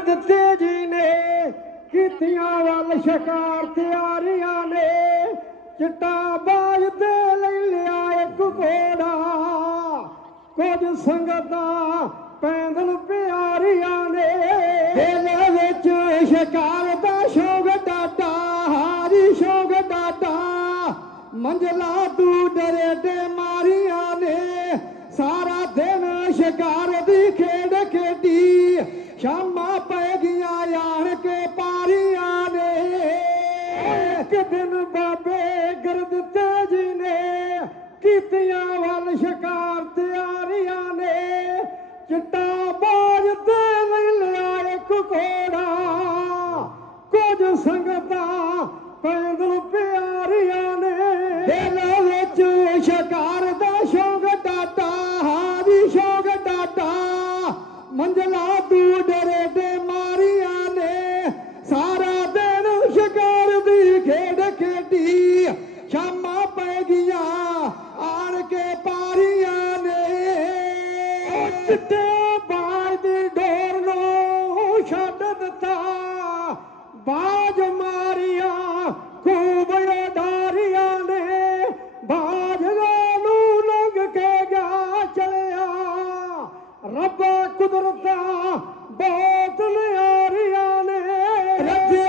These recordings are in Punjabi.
ਦਿੱਤੇ ਜੀ ਨੇ ਕੀਤੀਆਂ ਵੱਲ ਸ਼ਿਕਾਰ ਤਿਆਰੀਆਂ ਨੇ। ਚਿੱਟਾ ਬਾਜ ਤੇ ਲੈ ਲਿਆ ਇੱਕ ਘੋੜਾ। ਕੁਝ ਸੰਗਤਾਂ ਪੈਂਦਲ ਪਿਆਰੀਆਂ ਨੇ। ਦਿਲ ਵਿੱਚ ਸ਼ਿਕਾਰ ਦਾ ਸ਼ੌਕ ਡਾਡਾ ਹਾਰੀ ਸ਼ੌਕ ਡਾਟਾ ਮੰਜ਼ਲਾ ਤੂੰ ਡਰੇ ਤੇ ਮਾਰੀਆਂ ਨੇ। ਸਾਰਾ ਦਿਨ ਸ਼ਿਕਾਰ ਦੀ ਸੰਗਤਾਂ ਪੈਦਲ Let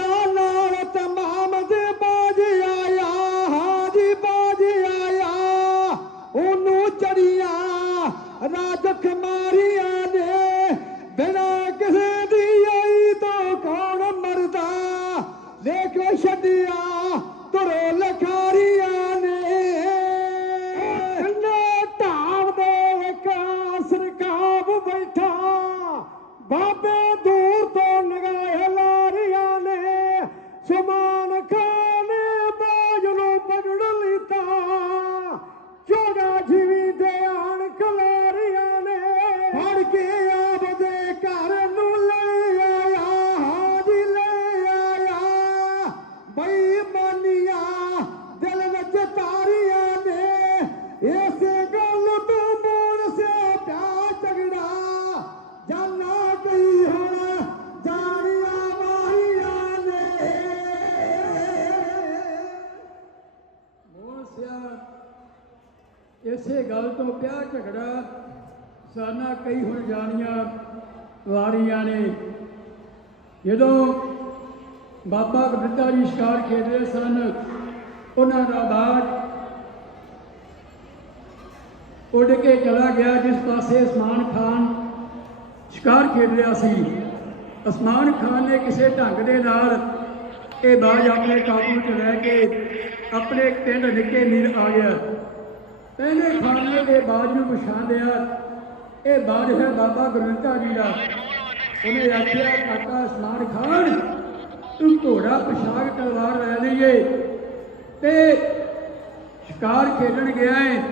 ਇਸੇ ਗੱਲ ਤੋਂ ਪਿਆ ਝਗੜਾ। ਸਾਨਾ ਕਈ ਹੁਣ ਜਾਣੀਆਂ ਵਾਰੀਆਂ ਨੇ। ਜਦੋਂ ਬਾਬਾ ਗੁਰਦਿੱਤਾ ਜੀ ਸ਼ਿਕਾਰ ਖੇਡਦੇ ਸਨ, ਉਹਨਾਂ ਦਾ ਬਾਗ ਉੱਡ ਕੇ ਚਲਾ ਗਿਆ, ਜਿਸ ਪਾਸੇ ਅਸਮਾਨ ਖਾਨ ਸ਼ਿਕਾਰ ਖੇਡ ਰਿਹਾ ਸੀ। ਅਸਮਾਨ ਖਾਨ ਨੇ ਕਿਸੇ ਢੰਗ ਦੇ ਨਾਲ ਇਹ ਬਾਜ ਆਪਣੇ ਕਾਬੂ 'ਚ ਲੈ ਕੇ ਆਪਣੇ ਪਿੰਡ ਨਿੱਕੇ ਮੀਰ ਆ ਗਿਆ। ਪਹਿਲੇ ਖਾਣੇ ਨੇ ਇਹ ਬਾਜ ਨੂੰ ਪਛਾਣ ਲਿਆ। ਇਹ ਬਾਜ ਹੈ ਬਾਬਾ ਗੁਰਦਿੱਤਾ ਜੀ ਦਾ। ਉਹਨੇ ਆਖਿਆ, ਕਾਕਾ ਅਸਮਾਨ ਖਾਨ ਤੂੰ ਘੋੜਾ ਪਛਾਗ ਤਲਵਾਰ ਲੈ ਲਈਏ। ਤੇ ਸ਼ਿਕਾਰ ਖੇਡਣ ਗਿਆ ਹੈ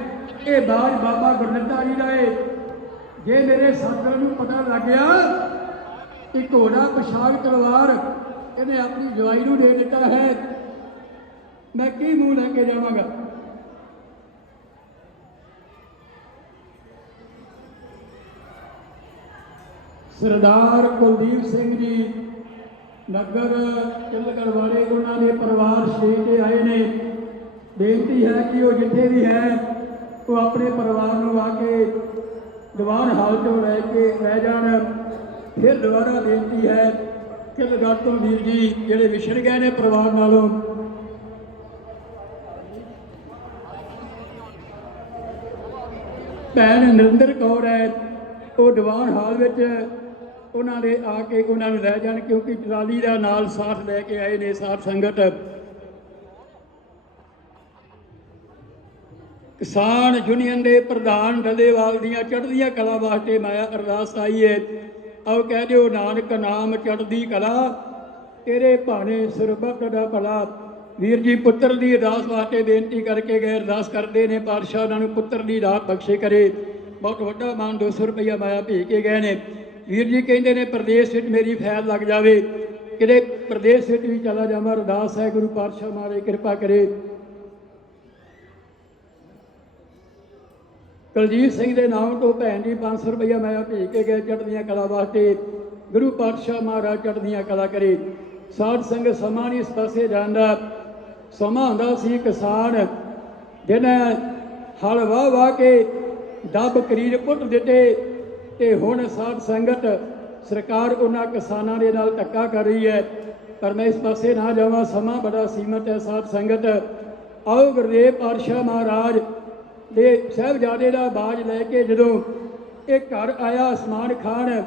ਇਹ ਬਾਜ ਬਾਬਾ ਗੁਰਦਿੱਤਾ ਜੀ ਦਾ ਏ। ਜੇ ਮੇਰੇ ਸਾਥੀਆਂ ਨੂੰ ਪਤਾ ਲੱਗ ਗਿਆ ਕਿ ਘੋੜਾ ਪਛਾਗ ਤਲਵਾਰ ਇਹਨੇ ਆਪਣੀ ਜਵਾਈ ਨੂੰ ਦੇ ਦਿੱਤਾ ਹੈ, ਮੈਂ ਕੀ ਮੂੰਹ ਲੈ ਕੇ ਜਾਵਾਂਗਾ? ਸਰਦਾਰ ਕੁਲਦੀਪ ਸਿੰਘ ਜੀ, ਨਗਰ ਚੰਦਗੜ੍ਹ ਵਾਲੇ, ਉਹਨਾਂ ਦੇ ਪਰਿਵਾਰ ਛੇ ਤੇ ਆਏ ਨੇ। ਬੇਨਤੀ ਹੈ ਕਿ ਉਹ ਜਿੱਥੇ ਵੀ ਹੈ, ਉਹ ਆਪਣੇ ਪਰਿਵਾਰ ਨੂੰ ਆ ਕੇ ਦੀਵਾਨ ਹਾਲ ਤੋਂ ਲੈ ਕੇ ਲੈ ਜਾਣ। ਫਿਰ ਦੁਬਾਰਾ ਬੇਨਤੀ ਹੈ ਕਿ ਲਗਾੜ ਵੀਰ ਜੀ, ਜਿਹੜੇ ਵਿਛੜ ਗਏ ਨੇ ਪਰਿਵਾਰ ਨਾਲੋਂ। ਭੈਣ ਨਰਿੰਦਰ ਕੌਰ ਹੈ, ਉਹ ਦੀਵਾਨ ਹਾਲ ਵਿੱਚ ਉਹਨਾਂ ਦੇ ਆ ਕੇ ਉਹਨਾਂ ਨੂੰ ਲੈ ਜਾਣ ਕਿਉਂਕਿ ਟਰਾਲੀ ਦਾ ਨਾਲ ਸਾਥ ਲੈ ਕੇ ਆਏ ਨੇ ਸਾਥ ਸੰਗਤ। ਕਿਸਾਨ ਯੂਨੀਅਨ ਦੇ ਪ੍ਰਧਾਨ ਡੱਲੇਵਾਲ ਦੀਆਂ ਚੜ੍ਹਦੀਆਂ ਕਲਾ ਵਾਸਤੇ ਮਾਇਆ ਅਰਦਾਸ ਆਈ ਹੈ ਆਓ ਕਹਿ ਦਿਓ, ਨਾਨਕ ਨਾਮ ਚੜ੍ਹਦੀ ਕਲਾ, ਤੇਰੇ ਭਾਣੇ ਸਰਬੱਤ ਦਾ ਭਲਾ। ਵੀਰ ਜੀ, ਪੁੱਤਰ ਦੀ ਅਰਦਾਸ ਵਾਸਤੇ ਬੇਨਤੀ ਕਰਕੇ ਗਏ, ਅਰਦਾਸ ਕਰਦੇ ਨੇ, ਪਾਤਸ਼ਾਹ ਉਹਨਾਂ ਨੂੰ ਪੁੱਤਰ ਦੀ ਦਾਤ ਬਖਸ਼ੇ ਕਰੇ। ਬਹੁਤ ਵੱਡਾ ਮਾਨ 200 ਰੁਪਇਆ ਮਾਇਆ ਭੇਜ ਕੇ ਗਏ ਨੇ। ਵੀਰ ਜੀ ਕਹਿੰਦੇ ਨੇ ਪ੍ਰਦੇਸ਼ ਵਿੱਚ ਮੇਰੀ ਫੈਲ ਲੱਗ ਜਾਵੇ। ਕਿਤੇ ਪ੍ਰਦੇਸ਼ ਵਿੱਚ ਵੀ ਚਲਾ ਜਾਵਾਂ, ਅਰਦਾਸ ਹੈ, ਗੁਰੂ ਪਾਤਸ਼ਾਹ ਮਾਰੇ ਕਿਰਪਾ ਕਰੇ। ਕੁਲਜੀਤ ਸਿੰਘ ਦੇ ਨਾਮ ਤੋਂ ਭੈਣ ਜੀ 500 ਰੁਪਇਆ ਮੈਂ ਭੇਜ ਕੇ ਗਏ ਚੜ੍ਹਦੀਆਂ ਕਲਾ ਵਾਸਤੇ। ਗੁਰੂ ਪਾਤਸ਼ਾਹ ਮਹਾਰਾਜ ਚੜ੍ਹਦੀਆਂ ਕਲਾ ਕਰੇ। ਸਾਧ ਸੰਗਤ ਸਮਾਂ ਨਹੀਂ ਇਸ ਪਾਸੇ ਜਾਂਦਾ। ਸਮਾਂ ਹੁੰਦਾ ਸੀ ਕਿਸਾਨ, ਜਿਹਨੇ ਹਲ ਵਾਹ ਵਾਹ ਕੇ ਦੱਬ ਕਰੀਰ ਪੁੱਟ ਦਿੱਤੇ। ਤੇ ਹੁਣ ਸਾਧ ਸੰਗਤ ਸਰਕਾਰ ਉਹਨਾਂ ਕਿਸਾਨਾਂ ਦੇ ਨਾਲ ਧੱਕਾ ਕਰ ਰਹੀ ਹੈ। ਪਰ ਮੈਂ ਇਸ ਪਾਸੇ ਨਾ ਜਾਵਾਂ, ਸਮਾਂ ਬੜਾ ਸੀਮਤ ਹੈ ਸਾਧ ਸੰਗਤ। ਆਓ ਗੁਰਦੇਵ ਪਾਤਸ਼ਾਹ ਮਹਾਰਾਜ ਦੇ ਸਾਹਿਬਜ਼ਾਦੇ ਦਾ ਬਾਜ ਲੈ ਕੇ ਜਦੋਂ ਇਹ ਘਰ ਆਇਆ ਅਸਮਾਨ ਖਾਨ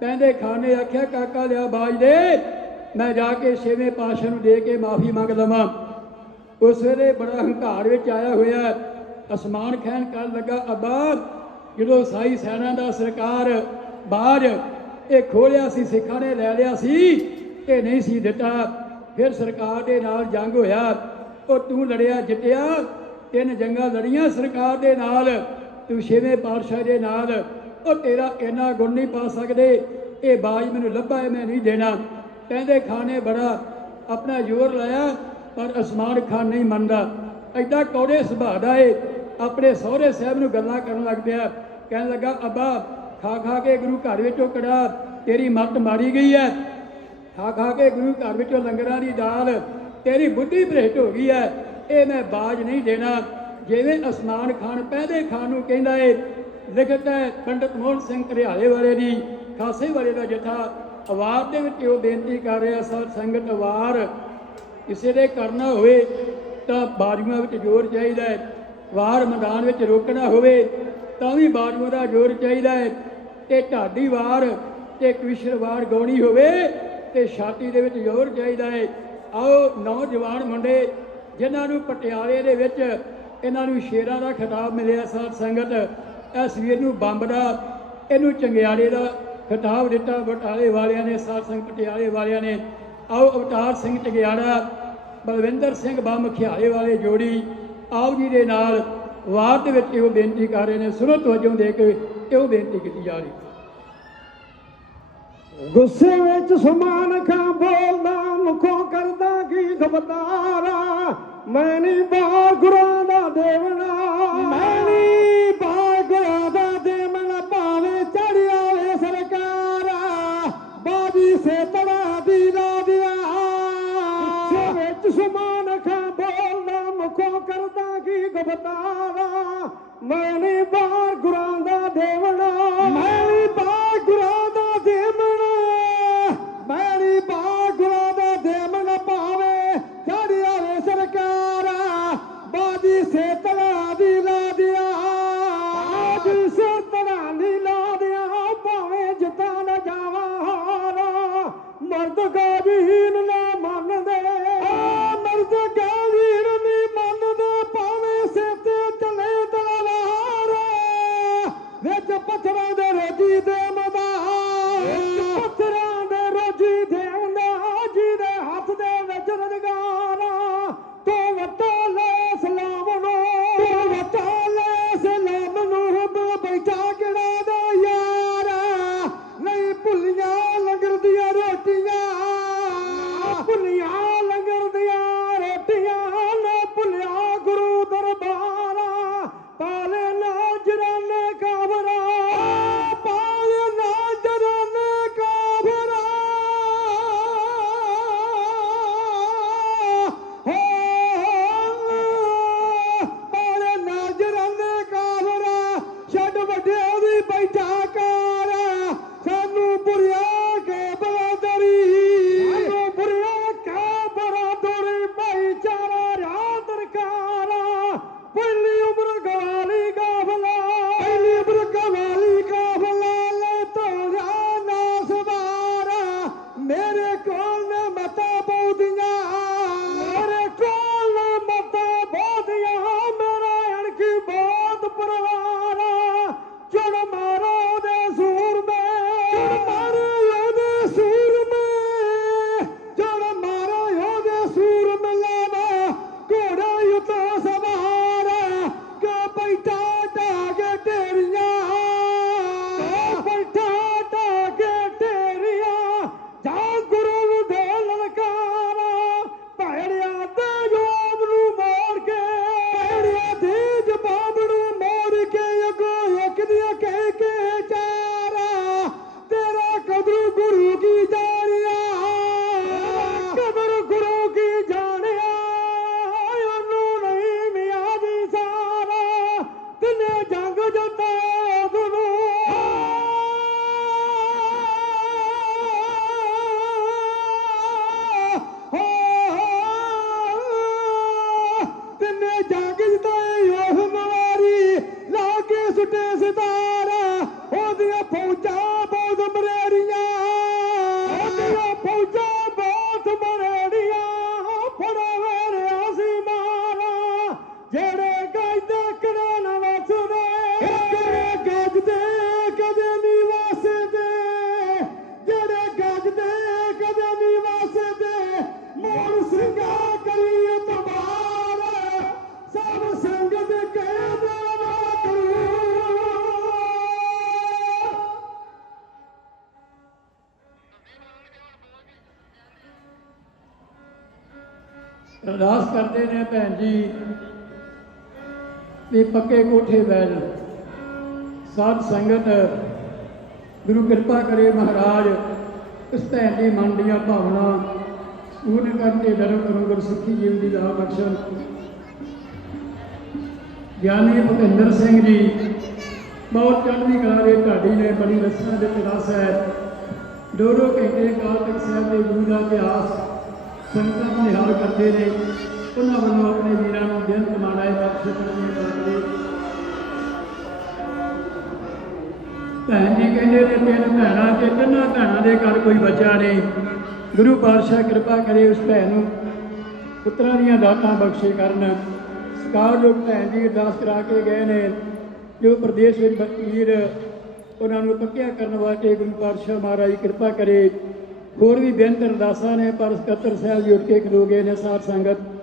ਕਹਿੰਦੇ ਖਾਨ ਨੇ ਆਖਿਆ, ਕਾਕਾ, ਲਿਆ ਬਾਜ ਦੇ, ਮੈਂ ਜਾ ਕੇ ਛੇਵੇਂ ਪਾਤਸ਼ਾਹ ਨੂੰ ਦੇ ਕੇ ਮਾਫੀ ਮੰਗ ਲਵਾਂ। ਉਸ ਵੇਲੇ ਬੜਾ ਹੰਕਾਰ ਵਿੱਚ ਆਇਆ ਹੋਇਆ। ਅਸਮਾਨ ਖਾਨ ਕਹਿਣ ਲੱਗਾ, ਅੱਬਾ ਜਦੋਂ ਸਾਈ ਸੈਨਾ ਦਾ ਸਰਕਾਰ ਬਾਜ ਇਹ ਖੋਲਿਆ ਸੀ, ਸਿੱਖਾਂ ਨੇ ਲੈ ਲਿਆ ਸੀ, ਇਹ ਨਹੀਂ ਸੀ ਦਿੱਤਾ। ਫਿਰ ਸਰਕਾਰ ਦੇ ਨਾਲ ਜੰਗ ਹੋਇਆ। ਉਹ ਤੂੰ ਲੜਿਆ, ਜਿੱਤਿਆ। ਤਿੰਨ ਜੰਗਾਂ ਲੜੀਆਂ ਸਰਕਾਰ ਦੇ ਨਾਲ। ਤੂੰ ਛੇਵੇਂ ਪਾਤਸ਼ਾਹ ਦੇ ਨਾਲ। ਉਹ ਤੇਰਾ ਇੰਨਾ ਗੁਣ ਨਹੀਂ ਪਾ ਸਕਦੇ। ਇਹ ਬਾਜ ਮੈਨੂੰ ਲੱਭਾ ਹੈ, ਮੈਂ ਨਹੀਂ ਦੇਣਾ। ਕਹਿੰਦੇ ਖਾਨੇ ਬੜਾ ਆਪਣਾ ਜ਼ੋਰ ਲਾਇਆ, ਪਰ ਅਸਮਾਨ ਖਾਨ ਨਹੀਂ ਮੰਨਦਾ। ਐਡਾ ਕੌੜੇ ਸੁਭਾਅ ਦਾ ਏ। ਆਪਣੇ ਸਹੁਰੇ ਸਾਹਿਬ ਨੂੰ ਗੱਲਾਂ ਕਰਨ ਲੱਗ ਪਿਆ। ਕਹਿਣ ਲੱਗਾ, ਅੱਬਾ, ਖਾ ਖਾ ਕੇ ਗੁਰੂ ਘਰ ਵਿੱਚੋਂ ਕੜਾ, ਤੇਰੀ ਮੱਤ ਮਾਰੀ ਗਈ ਹੈ ਖਾ ਖਾ ਕੇ ਗੁਰੂ ਘਰ ਵਿੱਚੋਂ ਲੰਗਰਾਂ ਦੀ ਦਾਲ, ਤੇਰੀ ਬੁੱਧੀ ਭ੍ਰਿਸ਼ਟ ਹੋ ਗਈ ਹੈ ਇਹ ਮੈਂ ਬਾਜ ਨਹੀਂ ਦੇਣਾ। ਜਿਵੇਂ ਅਸਮਾਨ ਖਾਨ ਪਹਿਲੇ ਖਾਨ ਨੂੰ ਕਹਿੰਦਾ ਏ, ਲਿਖਤ ਹੈ ਪੰਡਤ ਮੋਹਨ ਸਿੰਘ ਘਰਿਆਲੇ ਵਾਲੇ ਦੀ, ਖਾਸੇ ਵਾਲੇ ਦਾ ਜਥਾ। ਅਵਾਰ ਦੇ ਵਿੱਚ ਉਹ ਬੇਨਤੀ ਕਰ ਰਿਹਾ ਸਾਧ ਸੰਗਤ ਅਵਾਰ, ਕਿਸੇ ਦੇ ਕਰਨਾ ਹੋਵੇ ਤਾਂ ਬਾਜੂਆਂ ਵਿੱਚ ਜ਼ੋਰ ਚਾਹੀਦਾ ਹੈ। ਵਾਰ ਮੈਦਾਨ ਵਿੱਚ ਰੋਕਣਾ ਹੋਵੇ ਤਾਂ ਵੀ ਬਾਜੂਆਂ ਦਾ ਜ਼ੋਰ ਚਾਹੀਦਾ ਹੈ ਤੇ ਢਾਡੀ ਵਾਰ ਤੇ ਕਵਿਸ਼ਰ ਵਾਰ ਗਾਉਣੀ ਹੋਵੇ ਤੇ ਛਾਤੀ ਦੇ ਵਿੱਚ ਜ਼ੋਰ ਚਾਹੀਦਾ ਹੈ। ਆਓ ਨੌਜਵਾਨ ਮੁੰਡੇ, ਜਿਨ੍ਹਾਂ ਨੂੰ ਪਟਿਆਲੇ ਦੇ ਵਿੱਚ ਇਹਨਾਂ ਨੂੰ ਸ਼ੇਰਾਂ ਦਾ ਖਿਤਾਬ ਮਿਲਿਆ ਸਾਧ ਸੰਗਤ, ਇਸ ਵੀਰ ਨੂੰ ਬੰਬ ਦਾ, ਇਹਨੂੰ ਚੰਗਿਆੜੇ ਦਾ ਖਿਤਾਬ ਦਿੱਤਾ। ਬਟਾਲੇ ਵਾਲਿਆਂ ਨੇ, ਸਾਧ ਸੰਗ ਪਟਿਆਲੇ ਵਾਲਿਆਂ ਨੇ। ਆਓ ਅਵਤਾਰ ਸਿੰਘ ਟਗਿਆੜਾ, ਬਲਵਿੰਦਰ ਸਿੰਘ ਬੰਮ ਖਿਆਲੇ ਵਾਲੇ ਜੋੜੀ, ਆਓ ਜੀ ਦੇ ਨਾਲ ਵਾਰ ਦੇ ਵਿੱਚ ਇਹੋ ਬੇਨਤੀ ਕਰ ਰਹੇ ਨੇ ਸੁਣੋ ਤਵੱਜੋ ਦੇ ਕੇ ਇਹੋ ਬੇਨਤੀ ਕੀਤੀ ਜਾ ਰਹੀ। ਗੁੱਸੇ ਵਿੱਚ ਸਮਾਨ ਖਾਂ ਬੋਲਦਾ ਮੁਖੋਂ ਕਰਦਾ ਕੀ ਗਬਤਾਰਾ ਮੈਂ ਨਹੀਂ ਬਾ ਗੁਰਾਂ ਦਾ ਦੇਵਣਾ। ਮੈਂ ਨਹੀਂ ਬਾ ਗੁਰਾਂ ਦਾ ਦੇਵਣਾ ਭਾਵੇਂ ਚੜਿਆ ਵੇ ਸਰਕਾਰਾ ਬਾਜੀ ਸੇ ਤੜਾ ਦੀ ਲਾ ਦਿਆ। ਗੁੱਸੇ ਵਿੱਚ ਸਮਾਨ ਖਾਂ ਬੋਲਦਾ ਕਰਦਾ ਕੀ ਗਬਤਾਰਾ ਮੈਂ ਨਹੀਂ ਬਾ ਗੁਰਾਂ ਦਾ ਦੇਵਣਾ ਮੈਂ ਨਹੀਂ ਅਰਦਾਸ ਕਰਦੇ ਨੇ ਭੈਣ ਜੀ ਵੀ ਪੱਕੇ ਕੋਠੇ ਬੈਠ ਸਾਧ ਸੰਗਤ ਗੁਰੂ ਕਿਰਪਾ ਕਰੇ ਮਹਾਰਾਜ, ਇਸ ਭੈਣ ਦੀ ਮਨ ਦੀਆਂ ਭਾਵਨਾ ਪੂਰਨ ਕਰਕੇ ਧਰਮ ਕਰੋ, ਗੁਰਸਿੱਖੀ ਸੁਖੀ ਜੀਵਨ ਦੀ ਦਾਹ ਬਖਸ਼ਣ। ਗਿਆਨੀ ਭੁਪਿੰਦਰ ਸਿੰਘ ਜੀ, ਬਹੁਤ ਚੜ੍ਹਦੀ ਕਲਾ ਦੇ ਢਾਡੀ ਨੇ ਬੜੀ ਰਸਨਾ ਦੇ ਰਸ ਹੈ। ਦੋ ਦੋ ਘੰਟੇ ਕਾਲ ਤੱਕ ਸਾਹਿਬ ਦੇ ਗੁਰੂ ਦਾ ਇਤਿਹਾਸ ਸੰਗਤਾਂ ਨੂੰ ਨਿਹਾਲ ਕਰਦੇ ਨੇ ਉਹਨਾਂ ਵੱਲੋਂ ਆਪਣੇ ਵੀਰਾਂ ਨੂੰ ਦਿਨ ਮਾਣਾਏ ਬਖਸ਼ਿਸ਼ ਕਰਨੀ ਕਰਦੇ ਭੈਣ ਜੀ ਕਹਿੰਦੇ ਨੇ, ਤਿੰਨ ਭੈਣਾਂ ਤੇ ਤਿੰਨਾਂ ਭੈਣਾਂ ਦੇ ਘਰ ਕੋਈ ਬੱਚਾ ਨਹੀਂ। ਗੁਰੂ ਪਾਤਸ਼ਾਹ ਕਿਰਪਾ ਕਰੇ ਉਸ ਭੈਣ ਨੂੰ ਪੁੱਤਰਾਂ ਦੀਆਂ ਦਾਤਾਂ ਬਖਸ਼ੇ ਕਰਨ। ਸਕਾਰਯੋਗ ਭੈਣ ਜੀ ਅਰਦਾਸ ਕਰਾ ਕੇ ਗਏ ਨੇ। ਜੋ ਪ੍ਰਦੇਸ਼ ਵਿੱਚ ਵੀਰ ਉਹਨਾਂ ਨੂੰ ਪੱਕਿਆ ਕਰਨ ਵਾਸਤੇ ਗੁਰੂ ਪਾਤਸ਼ਾਹ ਮਹਾਰਾਜ ਕਿਰਪਾ ਕਰੇ। ਹੋਰ ਵੀ ਬੇਨਤ ਅਰਦਾਸਾਂ ਨੇ, ਪਰ ਸਕੱਤਰ ਸਾਹਿਬ ਜੀ ਉੱਠ ਕੇ ਖਲੋ ਗਏ ਨੇ, ਸਾਧ ਸੰਗਤ।